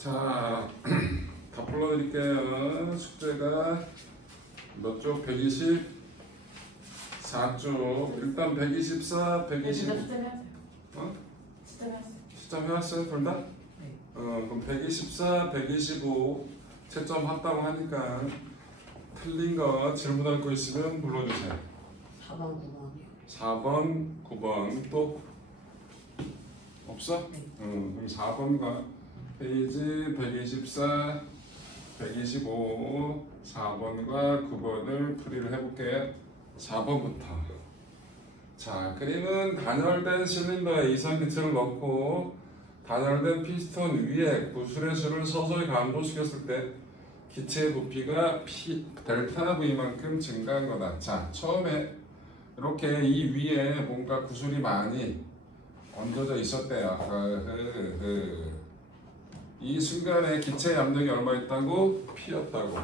자, 다 불러드릴게요. 숙제가 몇 쪽? 124쪽. 일단 124, 125. 어? 시점 해왔어요? 둘 다? 네. 그럼 124, 125 채점 했다고 하니까 틀린 거 질문할 거 있으면 불러주세요. 4번, 9번이요. 4번, 9번 또 없어? 네. 그럼 4번과 페이지 124, 125, 4번과 9번을 풀이를 해볼게요. 4번부터. 자, 그림은 단열된 실린더에 이산기체를 넣고 단열된 피스톤 위에 구슬의 수를 서서히 감소시켰을 때 기체의 부피가 델타 V만큼 증가한 거다. 자, 처음에 이렇게 이 위에 뭔가 구슬이 많이 얹어져 있었대요. 이 순간에 기체의 압력이 얼마 있다고? P였다고.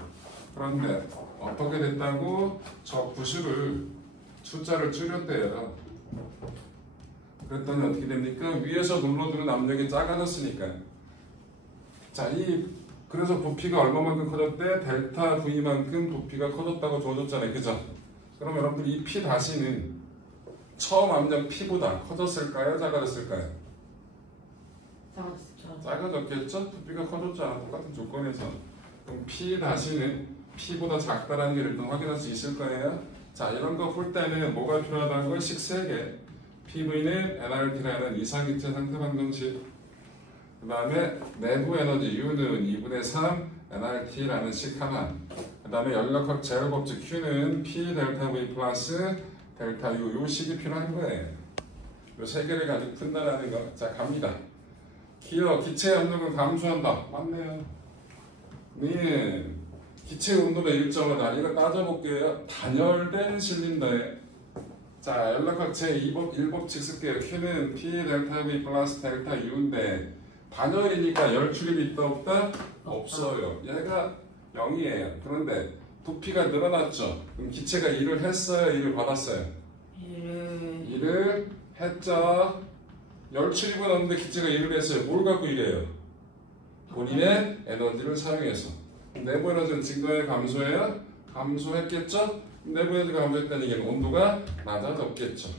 그런데 어떻게 됐다고? 저 구슬을 숫자를 줄였대요. 그랬더니 어떻게 됩니까? 위에서 눌러주는 압력이 작아졌으니까. 자, 그래서 부피가 얼마만큼 커졌대? 델타 V만큼 부피가 커졌다고 줘줬잖아요. 그죠? 그럼 여러분들 이 P 다시는 처음 압력 P보다 커졌을까요? 작아졌을까요? 작아졌겠죠? 부피가 커졌잖아. 똑같은 조건에서. 그럼 P 다시는 P보다 작다라는 게 일단 확인할 수 있을 거예요. 자, 이런 거 풀 때는 뭐가 필요하다는 걸 식 3개. PV는 nRT라는 이상기체 상태 방정식. 그 다음에 내부 에너지 U는 2분의 3 nRT라는 식 하나. 그 다음에 연력학 제로 법칙 Q는 P 델타 V 플러스 델타 U. 요 식이 필요한 거예요. 요 3개를 가지고 푼다라는 거. 자, 갑니다. 기체 압력을 감소한다. 맞네요. 네. 기체 온도의 일정하다. 이거 따져볼게요. 단열된 실린더에 자, 연락학 제1법칙 쓸게요. Q는 P 델타 V 플러스 델타 U인데 단열이니까 열 출입이 있다 없다? 없어요. 얘가 0이에요. 그런데 부피가 늘어났죠. 그럼 기체가 일을 했어요? 일을 받았어요? 일을 했죠. 열 출입은 없는데 기체가 일을 했어요. 뭘 갖고 일해요? 본인의 에너지를 사용해서. 내부 에너지는 증가해 감소해요? 감소했겠죠? 내부 에너지가 감소했다는 얘기는 온도가 낮아졌겠죠.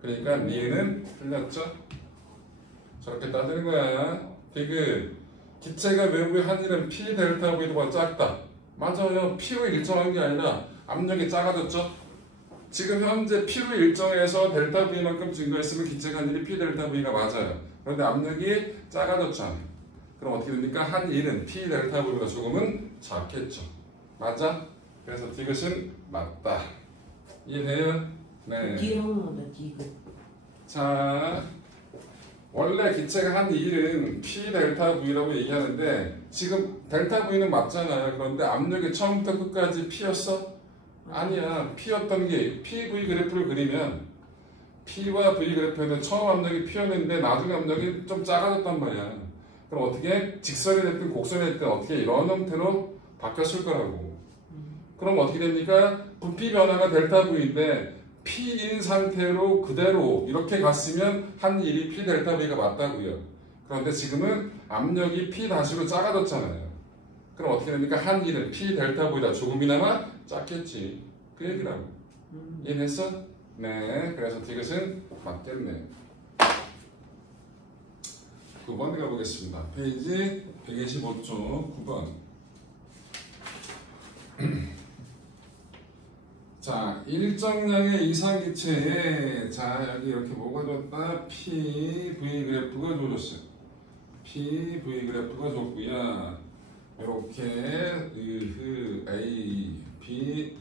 그러니까 니은 틀렸죠? 저렇게 따지는 거야. 기체가 외부의 한 일은 P 델타 V보다 작다. 맞아요. P로 일정한 게 아니라 압력이 작아졌죠? 지금 현재 P로 일정해서 델타 V만큼 증가했으면 기체가 한 일이 P 델타 V가 맞아요. 그런데 압력이 작아졌잖아요. 그럼 어떻게 됩니까? 한 일은 P 델타 V보다 조금은 작겠죠. 맞아? 그래서 디귿은 맞다. 이해돼요? 네. 디귿은 디귿. 자, 원래 기체가 한 일은 P 델타 V라고 얘기하는데 지금 델타 V는 맞잖아요. 그런데 압력이 처음부터 끝까지 P였어? 아니야. P였던 게 PV 그래프를 그리면 P와 V 그래프에는 처음 압력이 P였는데 나중에 압력이 좀 작아졌단 말이야. 그럼 어떻게 직선이 됐든 곡선이 됐든 어떻게 이런 형태로 바뀌었을 거라고. 그럼 어떻게 됩니까? 부피 변화가 델타 V인데 P인 상태로 그대로 이렇게 갔으면 한 일이 P 델타 V가 맞다고요. 그런데 지금은 압력이 P 다시로 작아졌잖아요. 그럼 어떻게 됩니까? 한 일은 P 델타 V보다 조금이나마 작겠지. 그 얘기라고. 이해했어? 네. 그래서 디귿은 맞겠네요. 9번 가보겠습니다. 페이지 125쪽 9번. 자, 일정량의 이상기체에 자, 여기 이렇게 뭐가 줬다? PV 그래프가 줘줬어요. PV 그래프가 줬고요. 이렇게 A, B,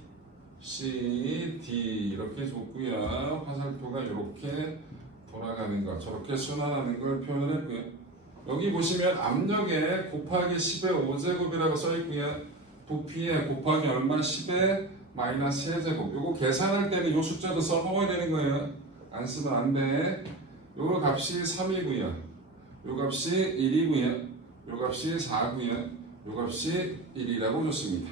C, D 이렇게 줬고요. 화살표가 이렇게 돌아가는 거, 저렇게 순환하는 걸 표현을 했고요. 여기 보시면 압력에 곱하기 10의 5제곱이라고 써있고요. 부피에 곱하기 얼마? 10의 마이너스 1제곱. 요거 계산할 때는 요 숫자도 써먹어야 되는 거예요. 안 쓰면 안 돼. 요거 값이 3이고요. 요 값이 1이고요. 요 값이 4고요. 요 값이 1이라고 줬습니다.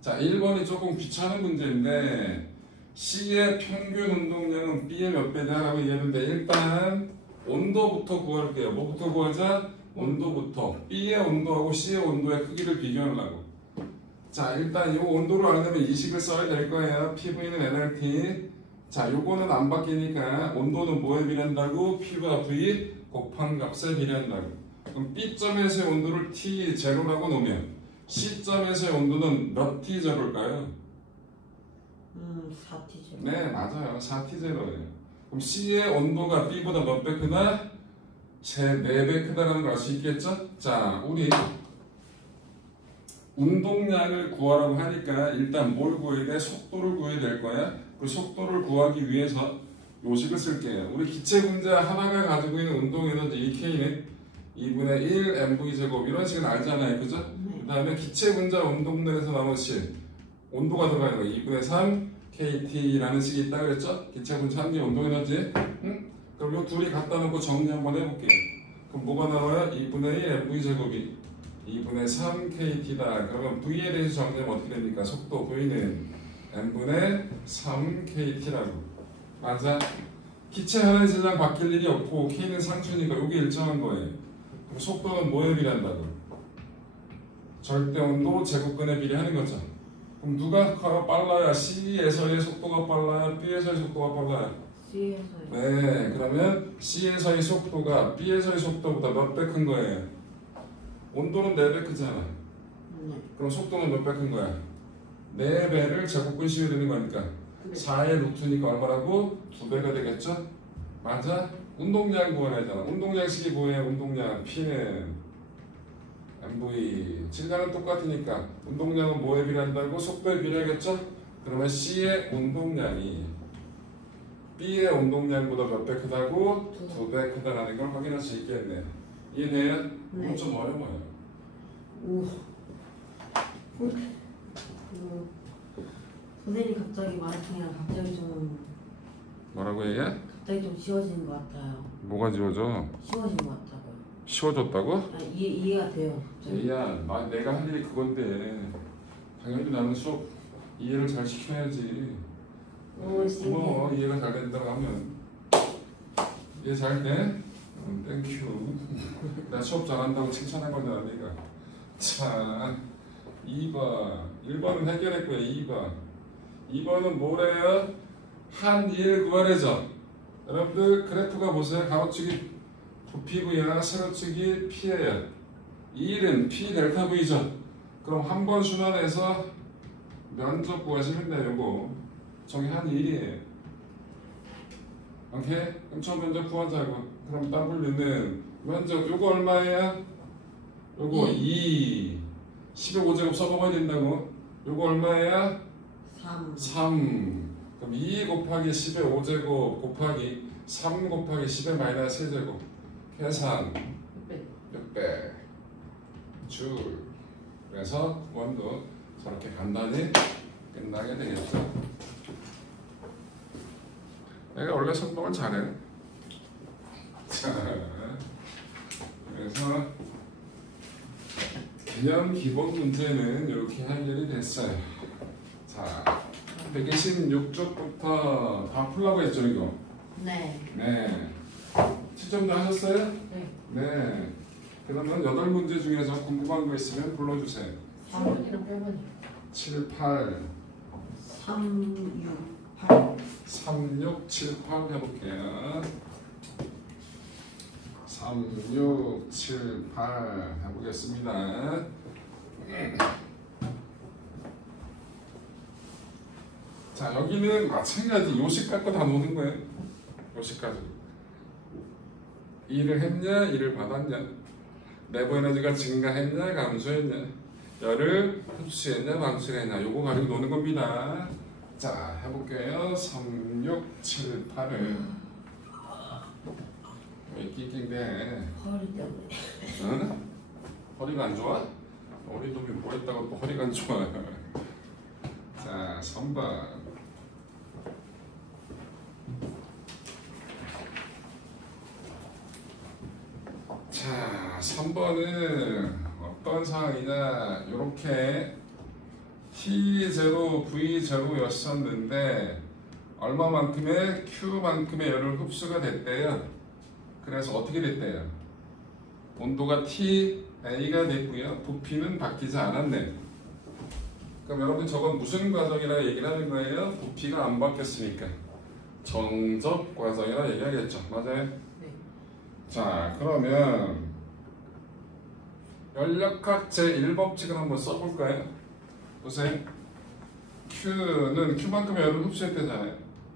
자, 1번이 조금 귀찮은 문제인데 C의 평균 운동량은 B의 몇 배다라고 얘기했는데 일단 온도부터 구할게요. 뭐부터 구하자? 온도부터 B의 온도하고 C의 온도의 크기를 비교하려고. 자, 일단 이 온도를 알려면 이 식을 써야 될 거예요. PV는 nRT. 자, 요거는 안 바뀌니까 온도는 뭐에 비례한다고? P와 V 곱한 값에 비례한다고. 그럼 B점에서의 온도를 T0라고 놓으면 C점에서의 온도는 몇 T0일까요? 4T죠. 네, 맞아요. 4T0예요. 그럼 C의 온도가 B보다 몇 배 크다? 제 4배 크다라는 걸 알 수 있겠죠? 자, 우리 운동량을 구하라고 하니까 일단 뭘 구해야 돼? 속도를 구해야 될 거야. 그 속도를 구하기 위해서 요식을 쓸게요. 우리 기체 분자 하나가 가지고 있는 운동 에너지 EK는 2분의 1 mv제곱 이런 식은 알잖아요. 그죠? 그 다음에 기체 분자 운동량에서 나온 실 온도가 들어가는 거 2분의 3 kT라는 식이 있다고 그랬죠? 기체 분자 한 개 운동 에너지. 응? 그럼 이 둘이 갖다 놓고 정리 한번 해볼게요. 그럼 뭐가 나와요? 2분의 1 mv제곱이 2분의 3kT다. 그러면 V에 대해서 정리하면 어떻게 됩니까? 속도 V는 n분의 3kT라고. 맞아? 기체 하나의 질량 바뀔 일이 없고 K는 상수니까 이게 일정한 거예요. 그럼 속도는 뭐에 비례한다고? 절대온도 제곱근에 비례하는 거죠. 그럼 누가 빨라야? C에서의 속도가 빨라야? B에서의 속도가 빨라야? C에서요. 네, 그러면 C에서의 속도가 B에서의 속도보다 몇 배 큰 거예요? 온도는 4배 크잖아. 네. 그럼 속도는 몇 배 큰 거야? 4배를 제곱근 씌워야 되는 거니까 4의 루트니까 얼마라고? 2배가 되겠죠? 맞아? 운동량 구하라잖아. 운동량식이 뭐예요? 운동량 P는 mv 질량은 똑같으니까 운동량은 뭐에 비례한다고? 속도에 비례하겠죠? 그러면 C의 운동량이 B의 운동량보다 몇 배 크다고? 2배 크다라는 걸 확인할 수 있겠네. 이해돼요? 네. 이건 좀 어려워요. 오. 선생님 갑자기 말하니까 갑자기 좀 뭐라고 얘기해? 갑자기 좀 쉬워지는 것 같아요. 뭐가 지워져? 쉬워진 것 같다고요. 쉬워졌다고? 아, 이해가 돼요. 갑자기. 얘야, 내가 할 일이 그건데 당연히 나는 수업 이해를 잘 시켜야지. 고마워. 이해가 잘 된다고 하면 이해 잘 돼? 땡큐. 나 수업 잘한다고 칭찬한 거잖아 내가. 자, 2번 1번은 해결했고요. 2번은 뭐래요? 한 일 구하래죠. 여러분들 그래프가 보세요. 가로축이 부피고요. 세로축이 P예요. 2일은 P 델타 V죠. 그럼 한 번 순환해서 면적 구하시면 돼요. 요거 저기 한 1이에요. 오케이? 그럼 저 면적 구하자고. 그럼 W는 면적 요거 얼마예요? 요거 2 10의 5제곱 써먹어야 된다고. 요거 얼마예요? 3. 그럼 2 곱하기 10의 5제곱 곱하기 3 곱하기 10의 마이너스 3제곱 계산 600 줄. 그래서 원도 저렇게 간단히 끝나게 되겠죠. 내가 원래 성공을 잘해. 자, 그래서 개념 기본 문제는 이렇게 해결이 됐어요. 자, 126쪽부터 다 풀라고 했죠, 이거? 네. 네. 7점도 하셨어요? 네. 네. 그러면 8문제 중에서 궁금한 거 있으면 불러주세요. 3번이랑 8번이요. 7, 8, 3, 6, 8. 3, 6, 7, 8 해볼게요. 3, 6, 7, 8 해보겠습니다. 자, 여기는 마찬가지 요식 갖고 다 노는 거예요. 요식까지. 일을 했냐, 일을 받았냐, 내부 에너지가 증가했냐, 감소했냐, 열을 흡수했냐, 방출했냐, 요거 가지고 노는 겁니다. 자, 해볼게요. 3, 6, 7, 8을 왜 낑낑대? 허리 때문에. 응? 허리가 안 좋아? 우리 놈이 뭐 했다고 또 허리가 안 좋아? 자, 3번. 자, 3번은 어떤 상황이냐? 이렇게 T0, V0였었는데 얼마만큼의 Q만큼의 열을 흡수가 됐대요. 그래서 어떻게 됐대요? 온도가 TA가 됐고요. 부피는 바뀌지 않았네. 그럼 여러분 저건 무슨 과정이라 얘기를 하는 거예요? 부피가 안 바뀌었으니까 정적 과정이라 얘기하겠죠. 맞아요? 네. 자, 그러면 연력학 제1법칙을 한번 써볼까요? 보세요. Q는 Q만큼의 열을 흡수했대잖아요.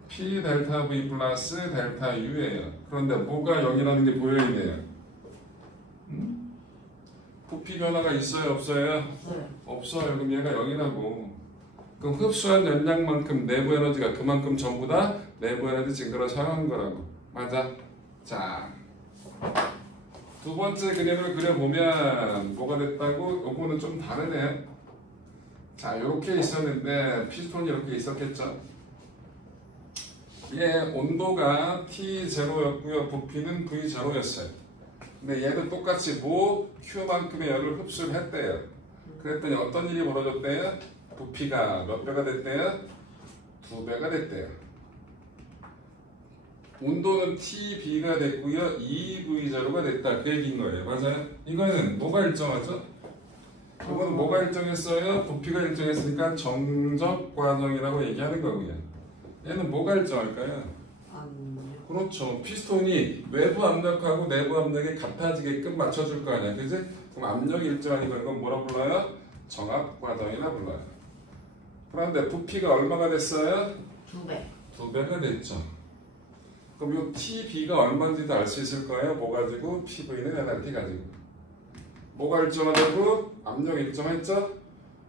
P 델타 V 플러스 델타 U예요. 그런데 뭐가 0이라는 게 보여있네요. 부피 변화가 있어요? 없어요? 없어요. 없어요. 그럼 얘가 0이라고. 그럼 흡수한 연량만큼 내부 에너지가 그만큼 전부 다 내부 에너지 증가로 사용한 거라고. 맞아? 자, 두 번째 그림을 그려보면 뭐가 됐다고? 요거는 좀 다르네. 자, 이렇게 있었는데 피스톤이 이렇게 있었겠죠? 얘 온도가 T0였고요. 부피는 V0였어요. 근데 얘도 똑같이 뭐 Q만큼의 열을 흡수를 했대요. 그랬더니 어떤 일이 벌어졌대요? 부피가 몇 배가 됐대요? 2배가 됐대요. 온도는 TB가 됐고요. EV0가 됐다. 그 얘기인 거예요. 맞아요? 이거는 뭐가 일정하죠? 이거는 뭐가 일정했어요? 부피가 일정했으니까 정적 과정이라고 얘기하는 거고요. 얘는 뭐가 일정할까요? 압력. 그렇죠. 피스톤이 외부 압력하고 내부 압력이 같아지게끔 맞춰줄 거 아니야. 그지? 그럼 압력이 일정하니까 이건 뭐라 불러요? 정압 과정이라 불러요. 그런데 부피가 얼마가 됐어요? 2배. 2배가 됐죠. 그럼 이 TB가 얼마인지도 알 수 있을 거예요. 뭐 가지고? PV는 NRT 가지고. 뭐가 일정하다고? 압력 일정했죠?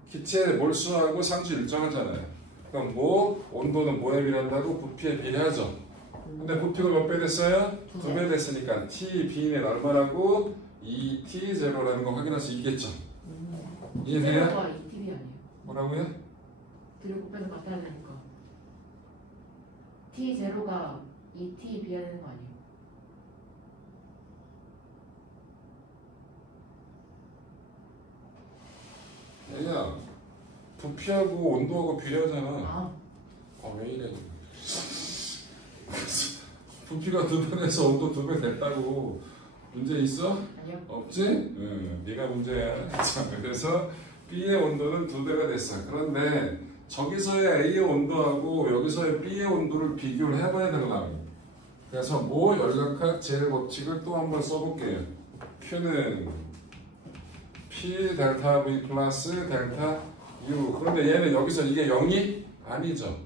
기체의 몰수하고 상수 일정하잖아요. 그럼 뭐? 온도는 뭐에 비례한다고? 부피에 비례하죠. 근데 부피가 몇 배 됐어요? 2배 됐으니까 TB는 얼마라고? 2T0라는 거 확인할 수 있겠죠. 이해돼요? T가 2TB 아니에요? 뭐라고요? 그리고 빼서 같아야 되니까. T0가 2TB해야 되는 거 아니에요? 얘야, 부피하고 온도하고 비례하잖아. 아, 왜 이래? 부피가 2배 돼서 온도 2배 됐다고. 문제 있어? 아니요. 없지? 응, 네가 문제야. 자, 그래서 B의 온도는 2배가 됐어. 그런데 저기서의 A의 온도하고 여기서의 B의 온도를 비교를 해봐야 되려고. 그래서 뭐 연력학 제1법칙을 또 한번 써볼게요. Q는 P 델타 V 플러스 델타 U. 그런데 얘는 여기서 이게 0이 아니죠.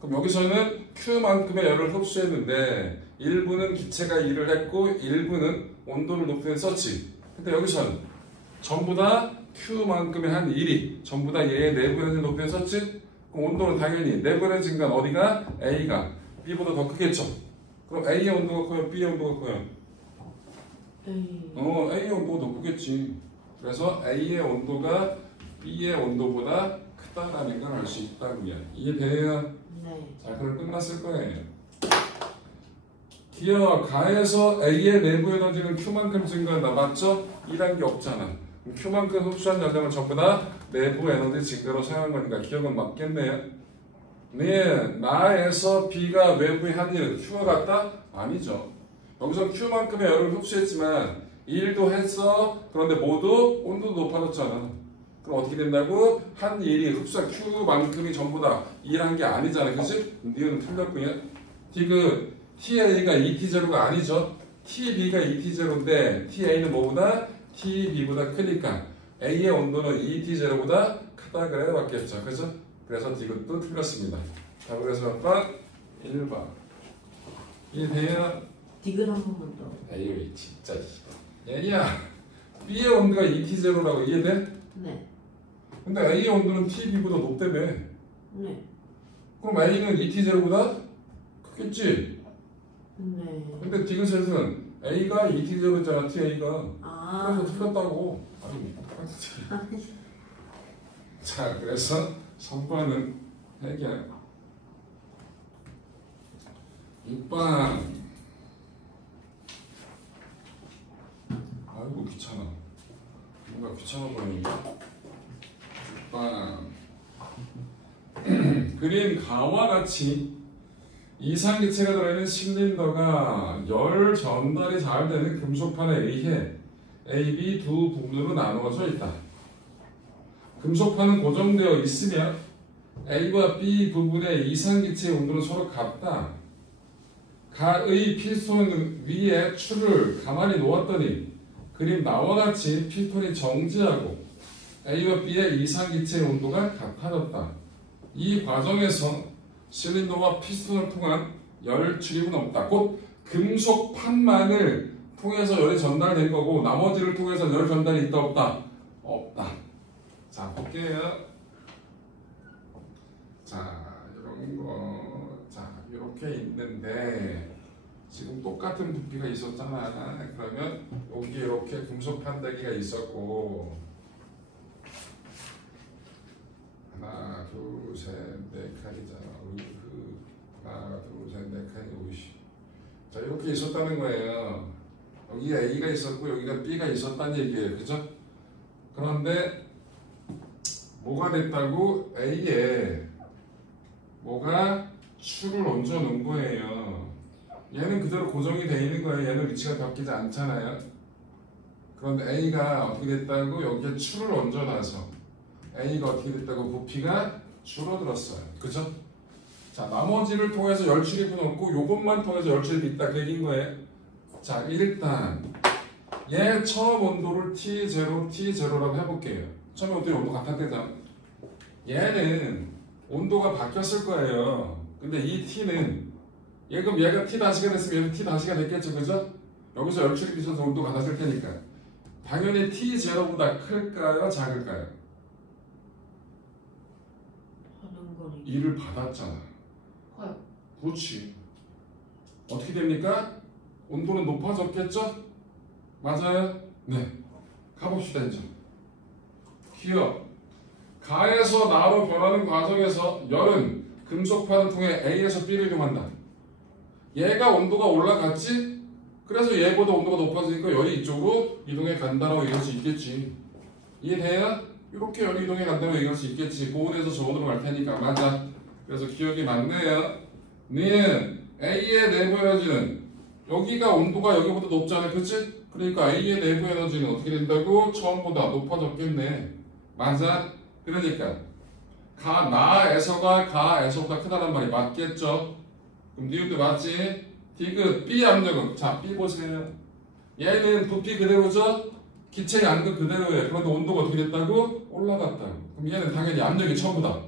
그럼 여기서는 Q만큼의 열을 흡수했는데 일부는 기체가 일을 했고 일부는 온도를 높이는 썼지. 근데 여기서는 전부 다 Q만큼의 한 일이 전부 다 얘의 내부 에너지 높이는 썼지. 그럼 온도는 당연히 내부 에너지 증가는 어디가? A가 B보다 더 크겠죠. 그럼 A의 온도가 커요? B의 온도가 커요? A의 온도가 더 크겠지. 그래서 A의 온도가 B의 온도보다 크다라는 걸 알 수 있다고요. 이해돼요? 네. 자, 그럼 끝났을 거예요. 기어 가에서 A의 내부 에너지는 Q만큼 증가한다. 맞죠? 이란 게 없잖아. 그럼 Q만큼 흡수한 연량은 전부 다 내부 에너지 증가로 사용한 거니까 기억은 맞겠네요. 네, 나에서 B가 외부의 한 일은 Q가 같다? 아니죠. 여기서 Q만큼의 열을 흡수했지만 일도 했어. 그런데 모두 온도도 높아졌잖아. 그럼 어떻게 된다고? 한 일이 흡수한 Q만큼이 전부 다 일한 게 아니잖아. 그치? 니은 틀렸고요. 디귿 TA가 ET0가 아니죠. TB가 ET0인데 TA는 뭐보다? TB보다 크니까 A의 온도는 ET0보다 크다 그래야 맞겠죠. 그죠? 그래서 디귿도 틀렸습니다. 자, 그래서 몇 번? 1번. 이해돼요? 디귿 한 번만 더. 에이 진짜 얘야 B의 온도가 ET0라고 이해돼? 네. 근데 A의 온도는 TB보다 높다며. 네. 그럼 A는 ET0보다 크겠지? 네. 근데 디귿에서는 A가 ET0잖아, TA가. 아. 그래서 틀렸다고. 자, 그래서 3번은 해결. 6번. 아이고 귀찮아. 뭔가 귀찮아 보이는데. 6번. 그린 가와 같이 이상기체가 들어있는 실린더가 열 전달이 잘 되는 금속판에 의해 A, B 두 부분으로 나누어져 있다. 금속판은 고정되어 있으며 A와 B 부분의 이상기체의 온도는 서로 같다. 가의 필통 위에 줄을 가만히 놓았더니 그림 나와 같이 필통이 정지하고 A와 B의 이상기체의 온도가 같아졌다. 이 과정에서 실린더와 피스톤을 통한 열 출입은 없다. 곧 금속판만을 통해서 열이 전달된 거고 나머지를 통해서 열 전달이 있다 없다? 없다. 자 볼게요. 자 이런 거, 자 이렇게 있는데 지금 똑같은 부피가 있었잖아. 그러면 여기 이렇게 금속 판다기가 있었고 하나 둘 셋 네 칸이잖아. 하나 둘 셋 네 칸이 오이시. 자 이렇게 있었다는 거예요. 여기 A가 있었고 여기가 B가 있었다는 얘기예요. 그죠? 그런데 뭐가 됐다고? A에 뭐가 줄을 얹어 놓은 거예요. 얘는 그대로 고정이 되어 있는 거예요. 얘는 위치가 바뀌지 않잖아요. 그런데 A가 어떻게 됐다고? 여기에 줄을 얹어 놔서 A가 어떻게 됐다고? 부피가 줄어들었어요. 그죠? 자, 나머지를 통해서 열 출입은 없고 요것만 통해서 열 출입이 있다 그 얘기인 거예요. 자, 일단 얘 처음 온도를 T0, T0라고 해볼게요. 처음에 어떻게 온도 같았대잖아. 얘는 온도가 바뀌었을 거예요. 근데 이 T는 그럼 얘가 T 다시가 됐으면 얘는 T 다시가 됐겠죠. 그죠? 여기서 열 출입이 있어서 온도가 같았을 테니까 당연히 T0보다 클까요? 작을까요? 하는 거리. 2를 받았잖아. 커요. 그렇지. 어떻게 됩니까? 온도는 높아졌겠죠? 맞아요? 네. 가봅시다 이제. 기억. 가에서 나로 변하는 과정에서 열은 금속판을 통해 A에서 B로 이동한다. 얘가 온도가 올라갔지? 그래서 얘보다 온도가 높아지니까 열이 이쪽으로 이동해 간다라고 얘기할 수 있겠지. 이해돼요? 이렇게 열이 이동해 간다고 얘기할 수 있겠지. 고온에서 저온으로 갈 테니까. 맞아. 그래서 기억이 맞네요. 니은 A의 내부 에너지는 여기가 온도가 여기보다 높잖아요. 그치? 그러니까 A의 내부 에너지는 어떻게 된다고? 처음보다 높아졌겠네. 맞아? 그러니까 나에서가 가에서보다 크다는 말이 맞겠죠? 그럼 니은도 맞지? 디귿 B 압력은 자 B 보세요. 얘는 부피 그대로죠? 기체의 양극 그대로예요. 그런데 온도가 어떻게 됐다고? 올라갔다. 그럼 얘는 당연히 압력이 처음보다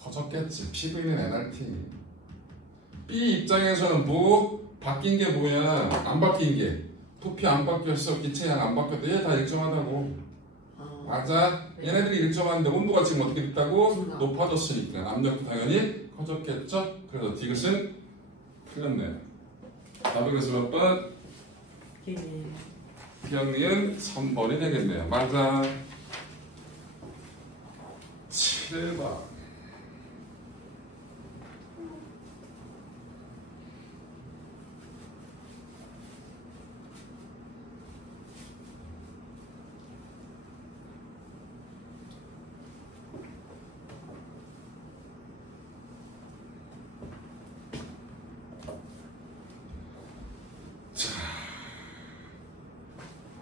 커졌겠지. PV는 NRT. B 입장에서는 뭐 바뀐 게 뭐야? 안 바뀐 게 부피 안 바뀌었어. 기체양 안 바뀌었다. 얘 다 일정하다고. 맞아. 얘네들이 일정한데 온도가 지금 어떻게 됐다고? 높아졌으니까 압력도 당연히 커졌겠죠. 그래서 디귿은 틀렸네요. 답은 그래서 몇 번? 기억니은 3번이 되겠네요. 맞아. 7번.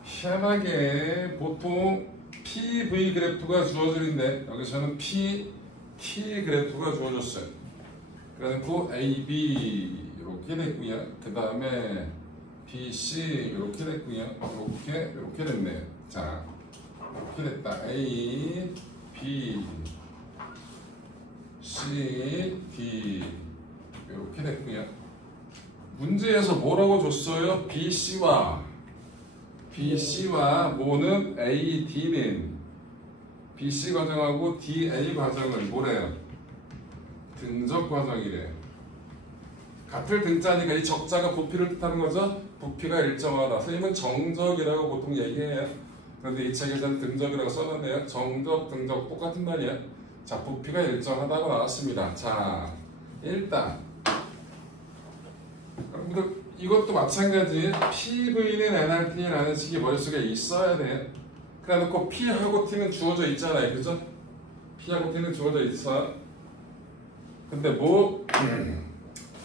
희한하게 보통 PV 그래프가 주어지는데 여기서는 PT 그래프가 주어졌어요. 그래서 AB 이렇게 됐고요. 그 다음에 BC 이렇게 됐고요. 이렇게 됐네요. 자, 이렇게 됐다. A, B, C, D 이렇게 됐고요. 문제에서 뭐라고 줬어요? BC와 뭐는 AD는 BC 과정하고 DA 과정을 뭐래요? 등적 과정이래요. 같을 등자니까 이 적자가 부피를 뜻하는 거죠? 부피가 일정하다. 선생님은 정적이라고 보통 얘기해요. 그런데 이 책에서는 등적이라고 써놨네요. 정적, 등적 똑같은 말이야. 자, 부피가 일정하다고 나왔습니다. 자, 일단 여러분들 이것도 마찬가지. PV는 NRT라는 식이 머릿속에 있어야 돼. 그래 놓고 P하고 T는 주어져 있잖아요. 그죠? P하고 T는 주어져 있어. 근데 뭐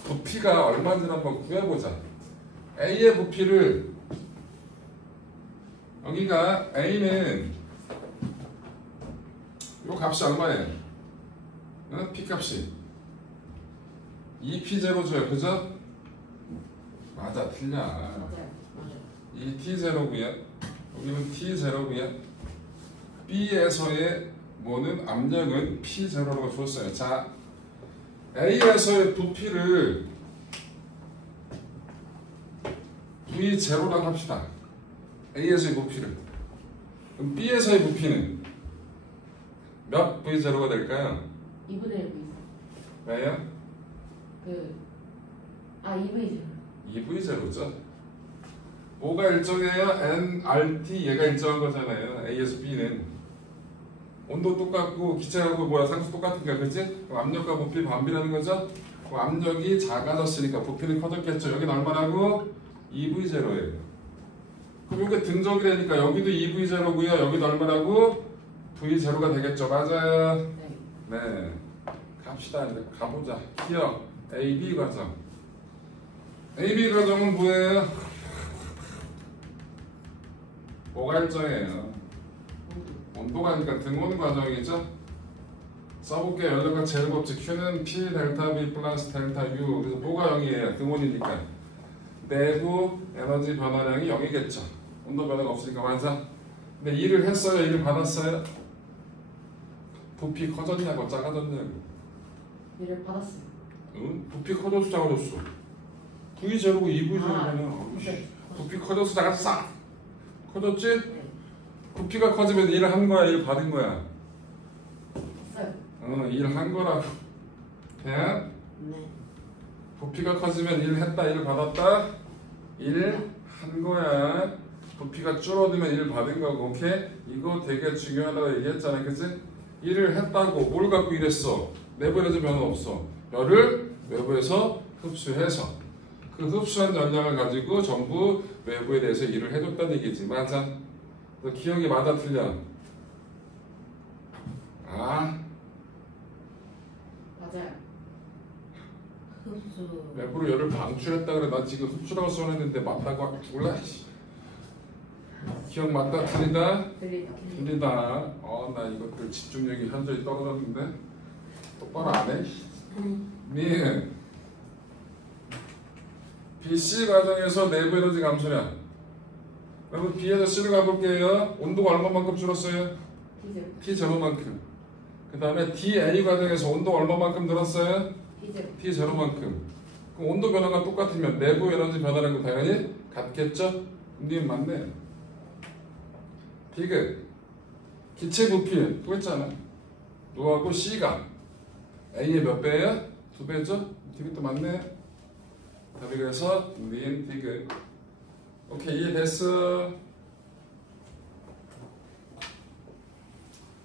부피가 얼마인지 한번 구해보자. A의 부피를 여기가 A는 요 값이 얼마예요? P 값이 2P0줘요. 그죠? 맞아, 틀려. 맞아요. 이 T0고요. 여기는 T0고요. B에서의 뭐는 압력은 P0라고 줬어요. 자, A에서의 부피를 V0라고 합시다. A에서의 부피를. 그럼 B에서의 부피는 몇 V0가 될까요? 2분의 1 V. 왜요? 2V죠. 2V0죠. 뭐가 일정해요? nRT 얘가 일정한 거잖아요. A에서 B는 온도 똑같고 기체하고 뭐야 상수 똑같은가, 그치? 그럼 압력과 부피 반비라는 거죠. 그럼 압력이 작아졌으니까 부피는 커졌겠죠. 여기는 얼마라고? 2V0예요. 그럼 이게 등적이라니까 여기도 2V0고요. 여기도 얼마라고? V0가 되겠죠. 맞아요. 네. 네. 갑시다. 이제 가보자. 기억 AB 과정. AB 과정은 뭐예요? 뭐가 일정해요? 온도가 아니까 등온 과정이죠. 써볼게요. 연료가 제곱법칙 Q는 P 델타 V 플러스 델타 U. 그래서 뭐가 0이에요? 등온이니까 내부 에너지 변화량이 0이겠죠. 온도 변화가 없으니까. 맞아. 근데 일을 했어요? 일을 받았어요? 부피 커졌냐고 작아졌냐고? 얘를 받았어요. 응? 부피 커졌어 작아졌어? V0고 2V0잖아. 네. 부피 커졌어 작았어? 커졌지? 네. 부피가 커지면 일을 한 거야, 일 받은 거야? 했어요. 일을 한 거라고. 그냥 네. 부피가 커지면 일을 했다, 일을 받았다? 일 한 거야. 부피가 줄어들면 일을 받은 거고. 오케이? 이거 되게 중요하다고 얘기했잖아, 그치? 일을 했다고 뭘 갖고 일했어? 내부에서 변화 없어. 열을 외부에서 흡수해서 그 흡수한 열량을 가지고 전부 외부에 대해서 일을 해줬다는 얘기지. 맞아? 너 기억이 맞아 틀려? 아, 맞아요. 흡수. 외부로 열을 방출했다 그래. 나 지금 흡수라고 써놨는데 맞다고 하고 죽을라? 기억 맞다 틀리다? 들리다. 틀리다. 나 이것들 집중력이 현저히 떨어졌는데 똑바로 안 해? 네. BC 과정에서 내부 에너지 감소량. 여러분 B에서 C로 가볼게요. 온도가 얼마만큼 줄었어요? T0. T0만큼. 그 다음에 DA 과정에서 온도가 얼마만큼 늘었어요? T0. T0만큼. 그럼 온도 변화가 똑같으면 내부 에너지 변화량도 당연히 같겠죠? 님 맞네. 디귿. 기체 부피 또 했잖아. 노하고 C가 A의 몇 배예요? 2배죠? 디귿도 맞네. 답이 그래서 님 디귿. 오케이, 이해됐어.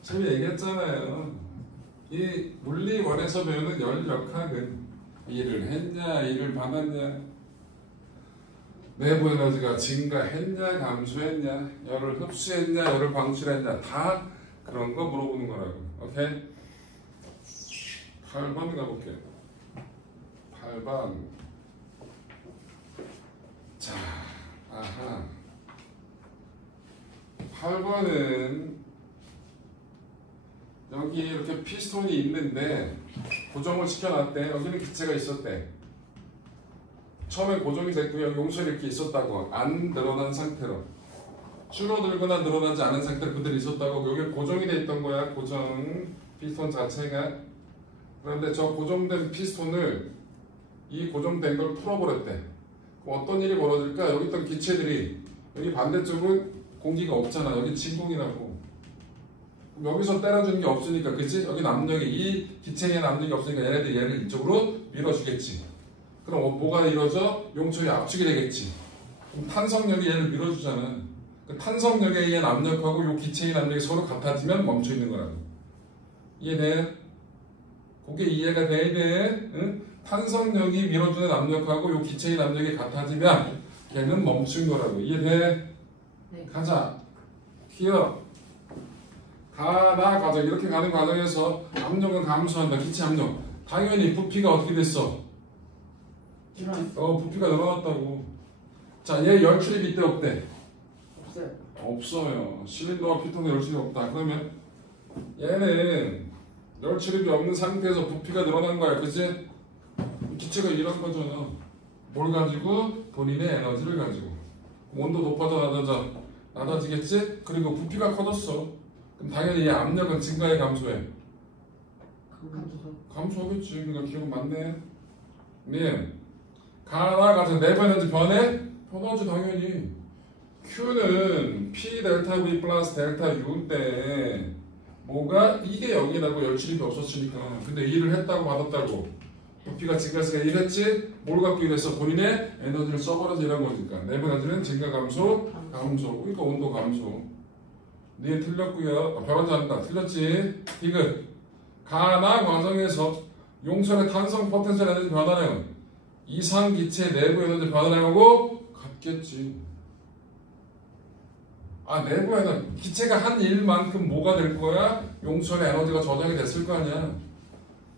처음에 얘기했잖아요. 이 물리원에서 배우는 열역학은 일을 했냐, 일을 받았냐, 내부 에너지가 증가했냐, 감소했냐, 열을 흡수했냐, 열을 방출했냐, 다 그런 거 물어보는 거라고. 오케이? 8번 가볼게요. 8번. 자, 아하. 8번은 여기 이렇게 피스톤이 있는데 고정을 시켜놨대. 여기는 기체가 있었대. 처음에 고정이 됐고요. 여기 용선이 이렇게 있었다고. 안 늘어난 상태로. 줄어들거나 늘어나지 않은 상태로 그대로 있었다고. 여기 고정이 돼 있던 거야. 고정 피스톤 자체가. 그런데 저 고정된 피스톤을 이 고정된 걸 풀어버렸대. 그럼 어떤 일이 벌어질까? 여기 있던 기체들이 여기 반대쪽은 공기가 없잖아. 여기 진공이라고. 여기서 때려주는 게 없으니까, 그치? 여기 압력이, 이 기체에 압력이 없으니까 얘네들이 얘를 이쪽으로 밀어주겠지. 그럼 뭐가 이루어져? 용초의 압축이 되겠지. 그럼 탄성력이 얘를 밀어주잖아. 그 탄성력에 의한 압력하고 요 기체의 압력이 서로 같아지면 멈춰있는 거라고. 이해돼? 그게 이해가 돼야 돼. 응? 탄성력이 밀어주는 압력하고 요 기체의 압력이 같아지면 걔는 멈춘 거라고. 이해돼? 네. 가자. 기억. 가나 과정 이렇게 가는 과정에서 압력은 감소한다. 기체 압력 당연히 부피가 어떻게 됐어? 일어났어. 부피가 늘어났다고. 자, 얘 열 출입 이때 없대? 없어요. 없어요. 실린더와 피통에 열 출입이 없다. 그러면 얘는 열 출입이 없는 상태에서 부피가 늘어난 거야. 그치? 기체가 이런 거잖아. 뭘 가지고? 본인의 에너지를 가지고. 온도 높아져 낮아지겠지? 그리고 부피가 커졌어. 그럼 당연히 이 압력은 증가해 감소해? 감소하겠지. 그러니까 기억 맞네. 네. 가나가서 내부 에너지 변해? 변하지 당연히. Q는 P 델타 V 플러스 델타 U인데 뭐가 이게 0이라고 열 출입이 없었으니까. 근데 일을 했다고 받았다고. 부피가 증가했으니까 일했지? 뭘 갖고 일했어? 본인의 에너지를 써버려서 일한 거니까. 내부 에너지는 증가 감소? 감소. 그러니까 온도 감소. 네 틀렸고요. 배웠지 않다. 틀렸지? 디귿. 가나 과정에서 용선의 탄성 포텐셜 에너지 변화량은 이상 기체 내부 에너지 변화량하고 같겠지. 내부 에너지. 기체가 한 일만큼 뭐가 될 거야? 용선의 에너지가 저장이 됐을 거 아니야.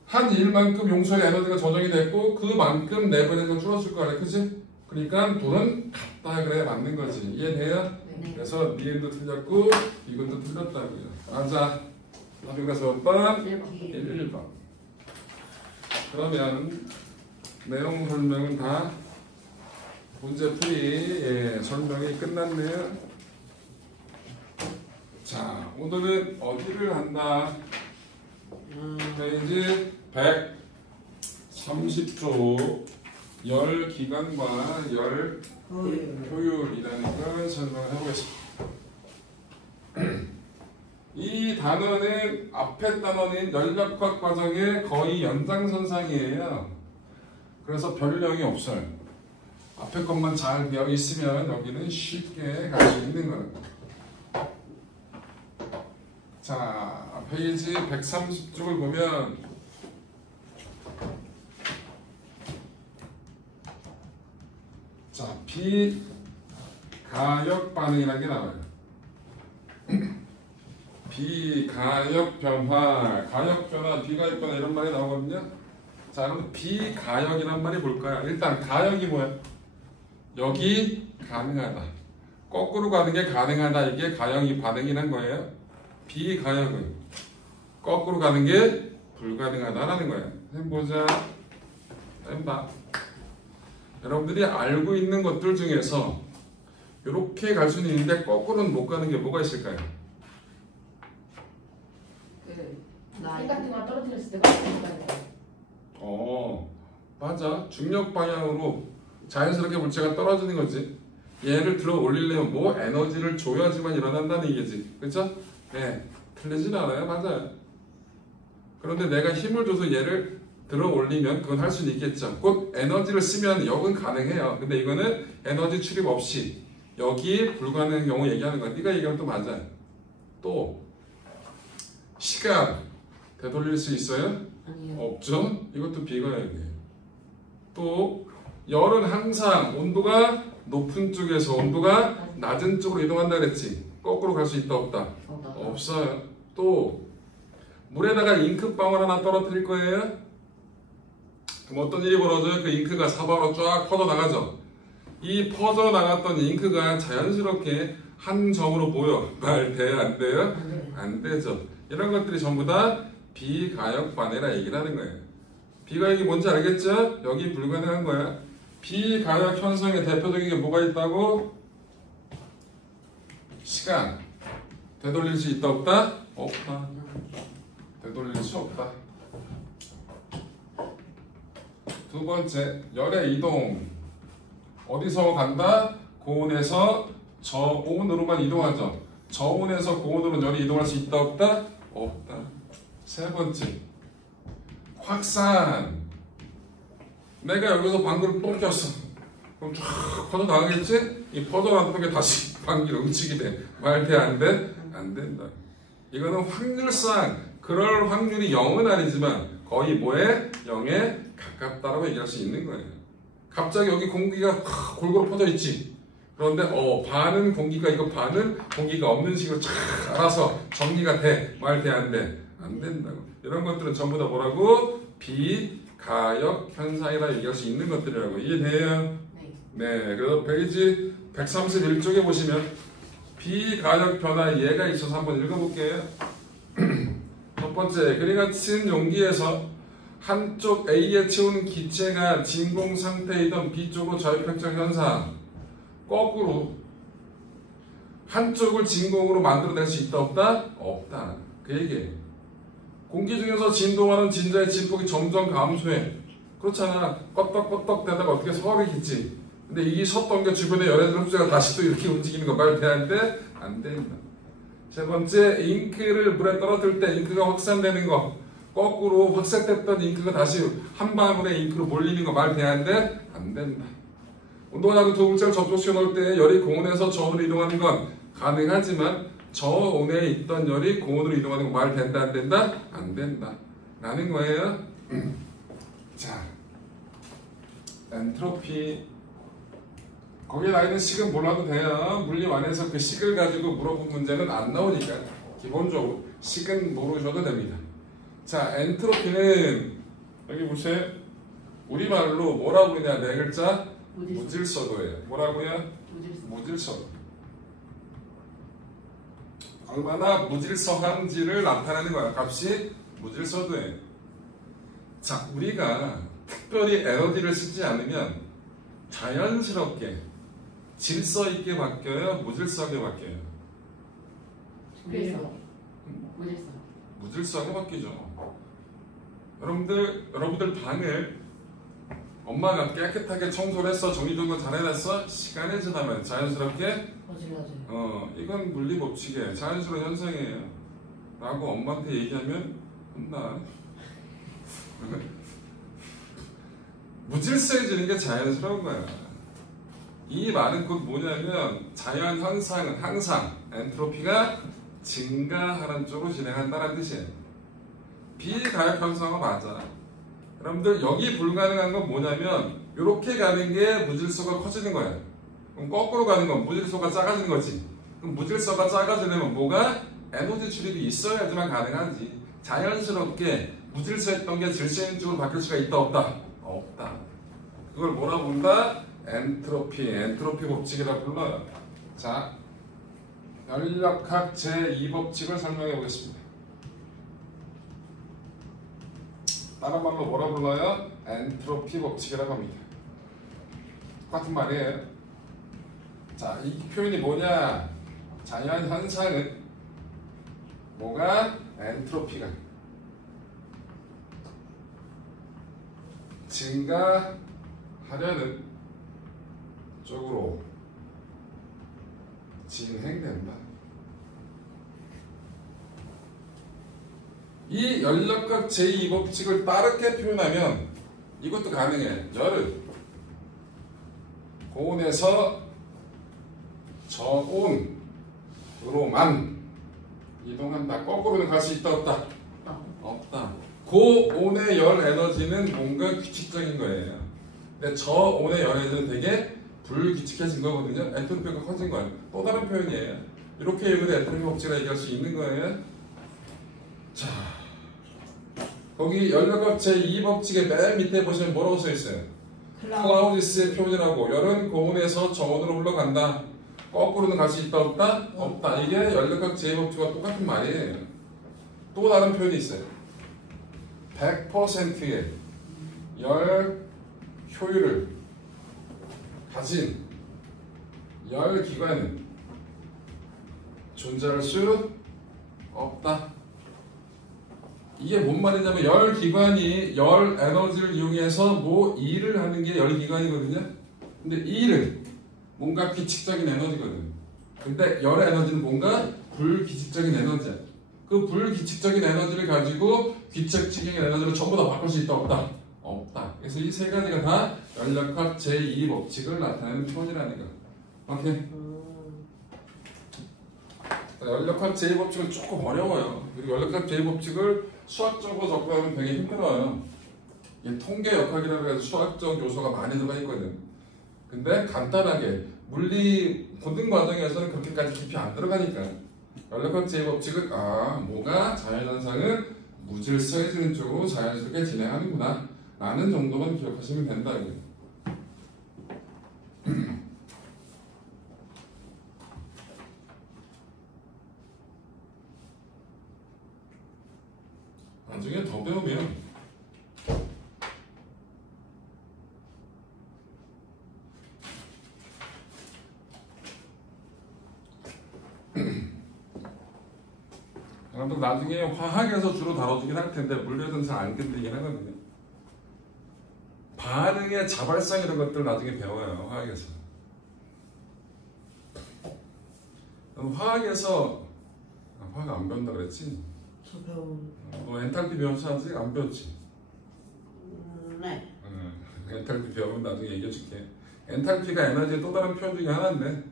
한 일만큼 용선의 에너지가 저장이 됐고 그만큼 내부 에너지가 줄었을 거 아니야. 그치? 그러니까 둘은 같다 그래야 맞는 거지. 이해돼요? 네. 그래서 니은도 틀렸고 이건도 틀렸다고요. 맞아. 답이 그래서 몇 번? 1번. 그러면 내용 설명은 다 문제풀이 설명이 끝났네요. 자, 오늘은 어디를 한다? 페이지 130조 열 기관과 열 효율이라는 걸 설명을 해보겠습니다. 이 단어는 앞에 단어는 연력학 과정의 거의 연장선상이에요. 그래서 별령이 없어요. 앞에 것만 잘 되어 있으면 여기는 쉽게 갈 수 있는 거예요. 자, 페이지 130쪽을 보면 자, 비가역 반응이라는 게 나와요. 비가역 변화, 가역 변화, 비가역 변화 이런 말이 나오거든요. 자, 그럼 비가역이란 말이 뭘까요? 일단 가역이 뭐야? 여기 가능하다. 거꾸로 가는 게 가능하다. 이게 가역이 반응이란 거예요. 비가역은 거꾸로 가는 게 불가능하다라는 거예요. 해보자. 해봐. 여러분들이 알고 있는 것들 중에서 이렇게 갈 수는 있는데 거꾸로는 못 가는 게 뭐가 있을까요? 나 같은 거 떨어뜨렸을 때가 맞아. 중력 방향으로 자연스럽게 물체가 떨어지는 거지. 얘를 들어 올리려면 뭐 에너지를 줘야지만 일어난다는 얘기지. 그렇죠? 네. 틀리진 않아요. 맞아요. 그런데 내가 힘을 줘서 얘를 들어 올리면 그건 할 수는 있겠죠. 곧 에너지를 쓰면 역은 가능해요. 근데 이거는 에너지 출입 없이 여기 불가능한 경우 얘기하는 거야. 네가 얘기하면 또 맞아요. 또 시간 되돌릴 수 있어요? 아니요. 없죠? 이것도 비가역이에요. 또 열은 항상 온도가 높은 쪽에서 온도가 낮은 쪽으로 이동한다 그랬지. 거꾸로 갈 수 있다 없다? 없어요. 또 물에다가 잉크방울 하나 떨어뜨릴 거예요. 그럼 어떤 일이 벌어져요? 그 잉크가 사방으로 쫙 퍼져나가죠. 이 퍼져나갔던 잉크가 자연스럽게 한 점으로 모여. 말 돼요? 안 돼요? 안 되죠. 이런 것들이 전부 다 비가역 반해라 얘기를 하는 거예요. 비가역이 뭔지 알겠죠? 여기 불가능한 거야. 비가역 현상의 대표적인 게 뭐가 있다고? 시간. 되돌릴 수 있다 없다? 없다. 되돌릴 수 없다. 두 번째, 열의 이동. 어디서 간다? 고온에서 저온으로만 이동하죠. 저온에서 고온으로 열이 이동할 수 있다 없다? 없다. 세 번째, 확산. 내가 여기서 방귀를 똥 꼈어. 그럼 쫙 퍼져나가겠지? 이 퍼져나간 게 다시 방귀로 음식이 돼. 말 돼? 안 돼? 안 된다. 이거는 확률상 그럴 확률이 0은 아니지만 거의 뭐에? 0에 가깝다라고 얘기할 수 있는 거예요. 갑자기 여기 공기가 골고루 퍼져 있지. 그런데 반은 공기가 있고 반은 공기가 없는 식으로 쫙 알아서 정리가 돼. 말 돼? 안 돼? 안 된다고. 이런 것들은 전부 다 뭐라고? 비가역 현상이라 얘기할 수 있는 것들이라고. 이해돼요? 네. 네, 그래서 페이지 131쪽에 보시면 비가역 변화 예가 있어서 한번 읽어볼게요. 첫 번째, 그림 같은 용기에서 한쪽 A에 채운 기체가 진공 상태이던 B쪽으로 자유팽창 현상. 거꾸로 한쪽을 진공으로 만들어낼 수 있다 없다? 없다. 그 얘기예요. 공기 중에서 진동하는 진자의 진폭이 점점 감소해. 그렇잖아. 껐덕껐덕 되다가 어떻게 서리겠지. 근데 이 섰던 게 주변의 열애들 흡수가 다시 또 이렇게 움직이는 거 말 되는데 안 된다. 세 번째, 잉크를 물에 떨어뜨릴 때 잉크가 확산되는 거. 거꾸로 확산됐던 잉크가 다시 한 방울의 잉크로 몰리는 거 말 되는데 안 된다. 운동하고 두 물체를 접촉시켜 놓을 때 열이 고온에서 저온으로 이동하는 건 가능하지만 저온에 있던 열이 고온으로 이동하는 거 말 된다 안 된다? 안 된다. 라는 거예요. 자, 엔트로피. 거기에 나있는 식은 몰라도 돼요. 물리완에서 그 식을 가지고 물어본 문제는 안 나오니까 기본적으로 식은 모르셔도 됩니다. 자, 엔트로피는 여기 보세요. 우리말로 뭐라고 그러냐? 네 글자 무질서도예요. 뭐라고요? 무질서도. 얼마나 무질서한지를 나타내는 거야. 값이 무질서도예요. 자, 우리가 특별히 에너지를 쓰지 않으면 자연스럽게 질서 있게 바뀌어요? 무질서하게 바뀌어요? 무질서하게 바뀌죠. 여러분들 방을 엄마가 깨끗하게 청소를 했어, 정리정돈 잘 해놨어, 시간이 지나면 자연스럽게 이건 물리 법칙이에요. 자연스러운 현상이에요. 라고 엄마한테 얘기하면 혼나. 무질서해지는 게 자연스러운 거야. 이 말은 곧 뭐냐면 자연 현상은 항상 엔트로피가 증가하는 쪽으로 진행한다는 뜻이에요. 비가역 현상은 맞아. 여러분들 여기 불가능한 건 뭐냐면 이렇게 가는 게 무질서가 커지는 거예요. 그럼 거꾸로 가는 건 무질서가 작아지는 거지. 그럼 무질서가 작아지려면 뭐가? 에너지 출입이 있어야지만 가능하지. 자연스럽게 무질서했던 게 질서인 쪽으로 바뀔 수가 있다 없다? 없다. 그걸 뭐라 부른다? 엔트로피 법칙이라고 불러요. 자, 연력학 제2법칙을 설명해 보겠습니다. 다른 말로 뭐라 불러요? 엔트로피 법칙이라고 합니다. 똑같은 말이에요. 자, 이 표현이 뭐냐? 자연 현상은 뭐가? 엔트로피가 증가하려는 쪽으로 진행된다. 이 연력학 제2법칙을 빠르게 표현하면 이것도 가능해. 열은 고온에서 저온으로만 이동한다. 거꾸로는 갈 수 있다 없다? 없다. 고온의 열 에너지는 뭔가 규칙적인 거예요. 근데 저온의 열 에너지는 되게 불규칙해진 거거든요. 엔트로피가 커진 거예요. 또 다른 표현이에요. 이렇게 얘기해도 엔트로피 법칙이라 얘기할 수 있는 거예요. 자, 거기 연력학 제2법칙의 맨 밑에 보시면 뭐라고 써 있어요? 클라우디스의 표현이라고. 열은 고온에서 저온으로 흘러간다. 거꾸로는 갈 수 있다 없다? 없다. 이게 연력학 제2법칙과 똑같은 말이에요. 또 다른 표현이 있어요. 100%의 열 효율을 가진 열 기관은 존재할 수 없다. 이게 뭔 말이냐면 열 기관이 열 에너지를 이용해서 뭐 일을 하는 게 열 기관이거든요. 근데 이 일은 뭔가 규칙적인 에너지거든. 근데 열 에너지는 뭔가 불규칙적인 에너지야. 그 불규칙적인 에너지를 가지고 규칙적인 에너지로 전부 다 바꿀 수 있다 없다? 없다. 그래서 이 세 가지가 다 연력학 제2법칙을 나타내는 표현이라는 거. 오케이? 연력학 제2법칙은 조금 어려워요. 그리고 연력학 제2법칙을 수학적으로 접근하면 되게 힘들어요. 이게 통계 역학이라고 해서 수학적 요소가 많이 들어가 있거든. 근데 간단하게 물리 고등 과정에서는 그렇게까지 깊이 안 들어가니까 연력학 제2법칙은 뭐가 자연현상은 무질서해지는 쪽으로 자연스럽게 진행하는구나 라는 정도만 기억하시면 된다. 나중에 더 배우면 여러분들 나중에 화학에서 주로 다뤄주긴 할 텐데 물리에서는 잘 안 건드리긴 하거든요. 반응의 자발성 이런 것들 나중에 배워요. 화학에서. 화학에서 화학 안 배운다 그랬지? 저 배운. 너 엔탈피 배웠지 아직 안 배웠지? 네. 엔탈피 배우면 나중에 얘기해줄게. 엔탈피가 에너지의 또 다른 표현 중에 하나인데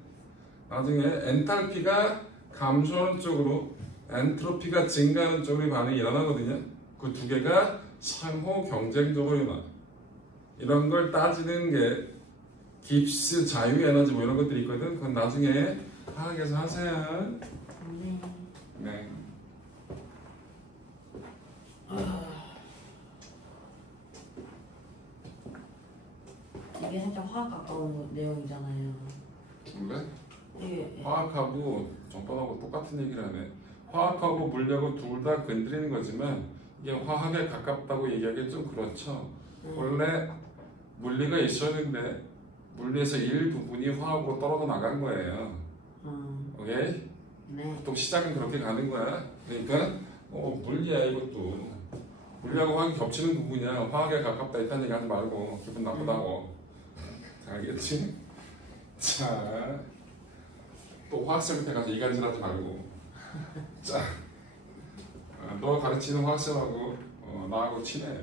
나중에 엔탈피가 감소하는 쪽으로 엔트로피가 증가하는 쪽으로 반응이 일어나거든요. 그 두 개가 상호 경쟁적으로 일어나. 이런 걸 따지는 게 깁스 자유 에너지 뭐 이런 것들이 있거든. 그건 나중에 화학에서 하세요. 네. 네. 이게 살짝 화학 가까운 내용이잖아요. 그래? 이게 화학하고 전반하고 똑같은 얘기를 하네. 화학하고 물리하고 둘 다 건드리는 거지만 이게 화학에 가깝다고 얘기하기 좀 그렇죠. 원래 물리가 있었는데 물리에서 일부분이 화학으로 떨어져 나간 거예요. 오케이? 네. 보통 시작은 그렇게 가는 거야. 그러니까 물리야 이것도. 물리하고 화학이 겹치는 부분이야. 화학에 가깝다 이딴 얘기 하지 말고 기분 나쁘다고. 알겠지? 자, 또 화학쌤한테 가서 이간질하지 말고. 자, 너 가르치는 화학쌤하고 나하고 친해.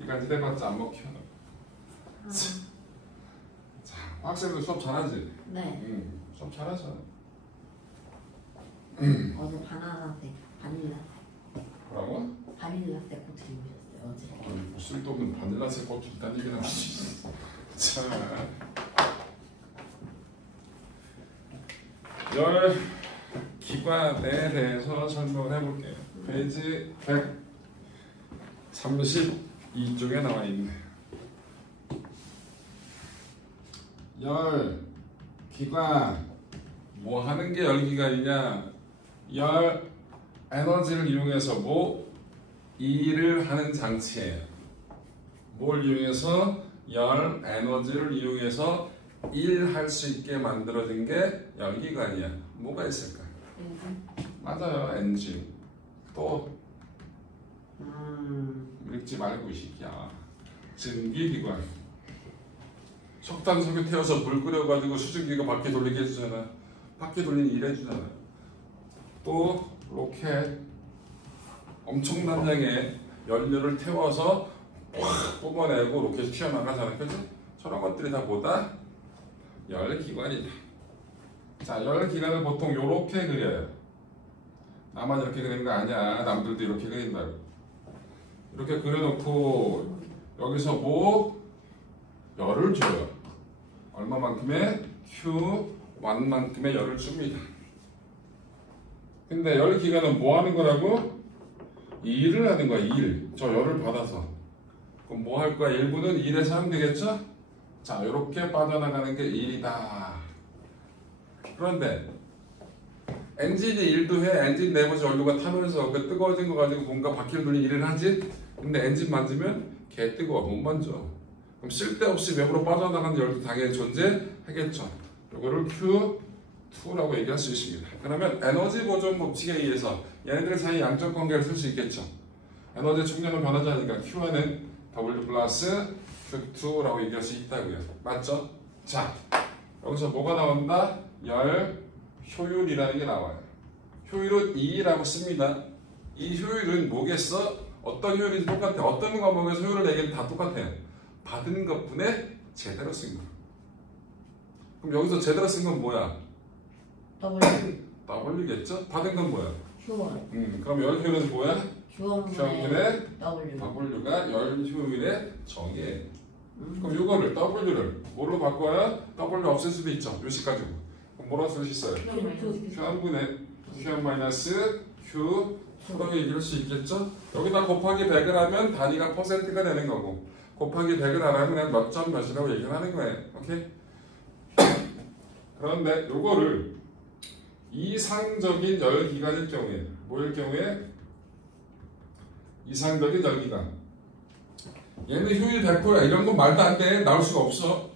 이간질 해봤자 안 먹혀. 자, 화학쌤도 수업 잘하지? 네. 수업 잘하잖아. 어제 바닐라 뭐라고? 바닐라색 꽃을 입으셨어요 어제. 쓸데없는 바닐라색 꽃 있다는 얘기는 아니지. 자, 열 기관에 대해서 설명을 해볼게요. 페이지 132쪽에 나와 있네. 열 기관 뭐 하는 게 열기관이냐? 열 에너지를 이용해서 뭐 일을 하는 장치예요. 뭘 이용해서? 열 에너지를 이용해서 일할 수 있게 만들어진 게 열기관이야. 뭐가 있을까? 맞아요, 엔진. 또 읽지 말고 이 새끼야. 증기기관. 석탄석유 태워서 물 끓여가지고 수증기가 바퀴 돌리게 해주잖아. 바퀴 돌리는 일 해주잖아. 또 로켓. 엄청난 양의 연료를 태워서 확 뿜어내고 로켓이 튀어나가잖아. 그지? 저런 것들이 다 뭐다? 열기관이다. 자, 열기관을 보통 이렇게 그려요. 나만 이렇게 그리는 거 아니야. 남들도 이렇게 그린다고. 이렇게 그려놓고 여기서 뭐? 열을 줘요. 얼마만큼의? Q1만큼의 열을 줍니다. 근데 열기관은 뭐 하는 거라고? 일을 하는 거야. 일. 저 열을 받아서. 그럼 뭐 할 거야? 일부는 일에 사용되겠죠? 자, 이렇게 빠져나가는 게 일이다. 그런데 엔진이 일도 해. 엔진 내부에서 연료가 타면서 그 뜨거워진 거 가지고 뭔가 바퀴를 돌리는 일을 하지? 근데 엔진 만지면 개 뜨거워. 못 만져. 그럼 쓸데없이 외부로 빠져나가는 열도 당연히 존재하겠죠. 이거를 Q2라고 얘기할 수 있습니다. 그러면 에너지 보존 법칙에 의해서 얘네들 사이 양적 관계를 쓸 수 있겠죠. 에너지 충전은 변하지 않으니까 Q1은 W 플러스 Q2라고 얘기할 수 있다고요. 맞죠? 자, 여기서 뭐가 나온다? 열 효율이라는 게 나와요. 효율은 E라고 씁니다. 이 효율은 뭐겠어? 어떤 효율인지 똑같아. 어떤 과목에서 효율을 내기는 다 똑같아요. 받은 것분에 제대로 쓴 거. 그럼 여기서 제대로 쓴 건 뭐야? W겠죠? 받은 건 뭐야? Q1. 그럼 열 효율은 뭐야? Q1분의 W. W가 열 효율의 정의예요. 그럼 이거를 W를 뭐로 바꿔야 W 없앨 수도 있죠. 요식 가지고. 그럼 뭐라고 쓸 수 있어요? Q1분의 Q1 마이너스 그러면 이길 수 있겠죠? 여기다 곱하기 100을 하면 단위가 퍼센트가 되는 거고 곱하기 100을 안 하면 그냥 몇 점 몇이라고 얘기를 하는 거예요. 오케이? 그런데 요거를 이상적인 열기관일 경우에 뭐일 경우에? 이상적인 열기관 얘는 효율 100%야. 이런 건 말도 안 돼. 나올 수가 없어.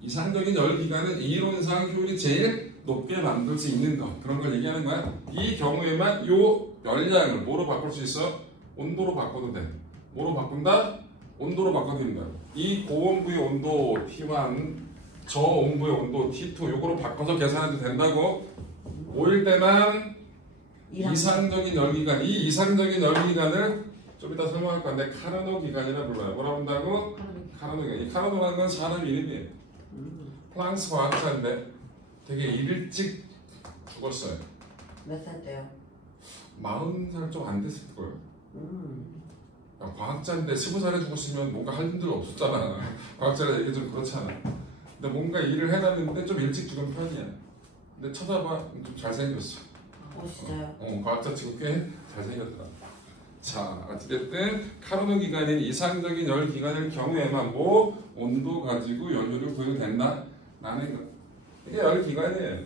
이상적인 열기관은 이론상 효율이 제일 높게 만들 수 있는 거 그런 걸 얘기하는 거야. 이 경우에만 요 열량을 뭐로 바꿀 수 있어? 온도로 바꿔도 돼. 뭐로 바꾼다? 온도로 바꿔도 된다. 이 고온부의 온도 T1 저온부의 온도 T2 요거로 바꿔서 계산해도 된다고. 5일 때만 이상적인 열기관 이 이상적인 열기관을 좀 이따 설명할 건데 카르노 기관이라 불러요. 뭐라고 한다고? 카르노 기관. 이 카르노라는 건 사람 이름이에요. 프랑스 과학자인데 되게 일찍 죽었어요. 몇 살 때요? 40살 좀 안 됐을 거예요. 야, 과학자인데 20살에 죽었으면 뭔가 할 일도 없었잖아. 과학자라 얘기 좀 그렇잖아. 근데 뭔가 일을 해놨는데 좀 일찍 죽은 편이야. 근데 찾아봐 좀 잘생겼어. 진짜요? 과학자 치고 꽤 잘생겼더라. 자, 어찌됐든 카르노 기관인 이상적인 열 기관일 경우에만 뭐 온도 가지고 연료를 구해낸다 라는 거. 이게 열 기관이에요.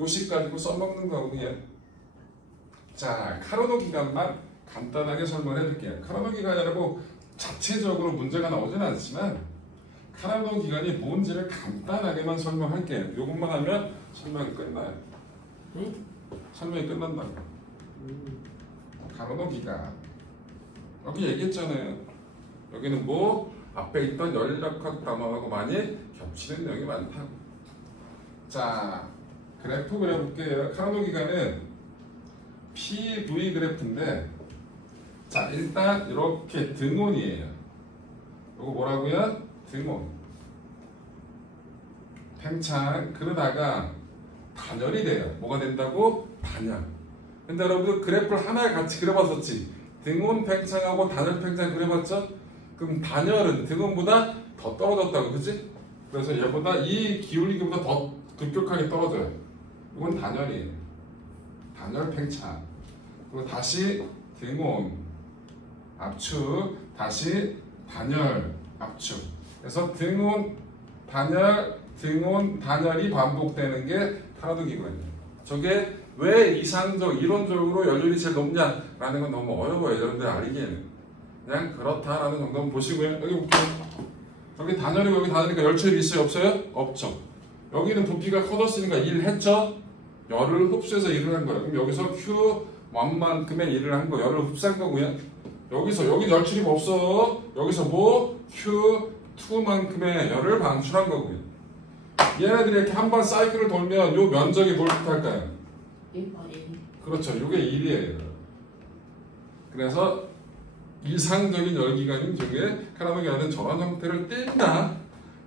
요식 가지고 써먹는 거고요. 자, 카르노 기관만 간단하게 설명해 드릴게요. 카르노 기관이라고 자체적으로 문제가 나오진 않지만 카르노 기관이 뭔지를 간단하게만 설명할게요. 이것만 하면 설명이 끝나요. 설명이 끝난다고. 카르노 기관 여기 얘기했잖아요. 여기는 뭐 앞에 있던 열역학 단어하고 많이 겹치는 내용이 많다고. 자, 그래프 그려볼게요. 카르노 기관은 PV 그래프인데 자, 일단 이렇게 등온이에요. 이거 뭐라고요? 등온. 팽창 그러다가 단열이 돼요. 뭐가 된다고? 단열. 근데 여러분 그래프를 하나에 같이 그려봤었지. 등온 팽창하고 단열 팽창 그려봤죠? 그럼 단열은 등온보다 더 떨어졌다고, 그치? 그래서 얘보다 이 기울기보다 더 급격하게 떨어져요. 이건 단열이에요. 단열 팽창. 그리고 다시 등온 압축, 다시 단열 압축. 그래서 등온 단열, 등온 단열이 반복되는 게 카르노 기관이에요. 저게 왜 이론적으로 연료율이 제일 높냐라는 건 너무 어려워요. 여러분들 알기에는. 그냥 그렇다라는 정도는 보시고요. 여기 볼게요. 여기 단열이고 여기 단열이니까 열출이 있어요? 없어요? 없죠. 여기는 부피가 커졌으니까 일을 했죠? 열을 흡수해서 일을 한 거예요. 그럼 여기서 Q1만큼의 일을 한 거, 열을 흡수한 거고요. 여기서, 여기 열출이 없어. 여기서 뭐? Q2만큼의 열을 방출한 거고요. 얘네들이 이렇게 한 번 사이클을 돌면 요 면적이 뭘 뜻할까요? 1번이 그렇죠. 이게 1이에요. 그래서 이상적인 열기관인 중에 카르노 기관은 저런 형태를 띈다.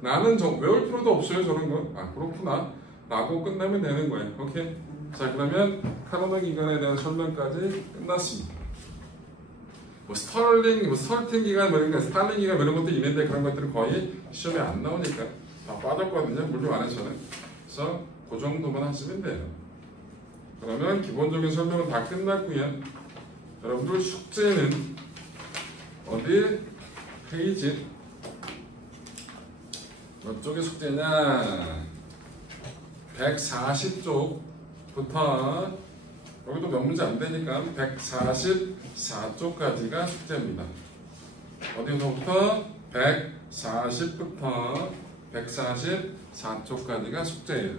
나는 외울 필요도 없어요. 저런 건. 아, 그렇구나. 라고 끝나면 되는 거예요. 오케이? 자, 그러면 카르노 기관에 대한 설명까지 끝났습니다. 뭐 스털팅 기관, 스탈링 기관 이런 것도 있는데 그런 것들은 거의 시험에 안 나오니까 다 빠졌거든요. 물류 안에서는. 그래서 그 정도만 하시면 돼요. 그러면 기본적인 설명은 다 끝났고요. 여러분들 숙제는 어디 페이지 몇 쪽의 숙제냐? 140쪽부터 여기도 몇 문제 안 되니까 144쪽까지가 숙제입니다. 어디서부터? 140부터 144쪽까지가 숙제예요.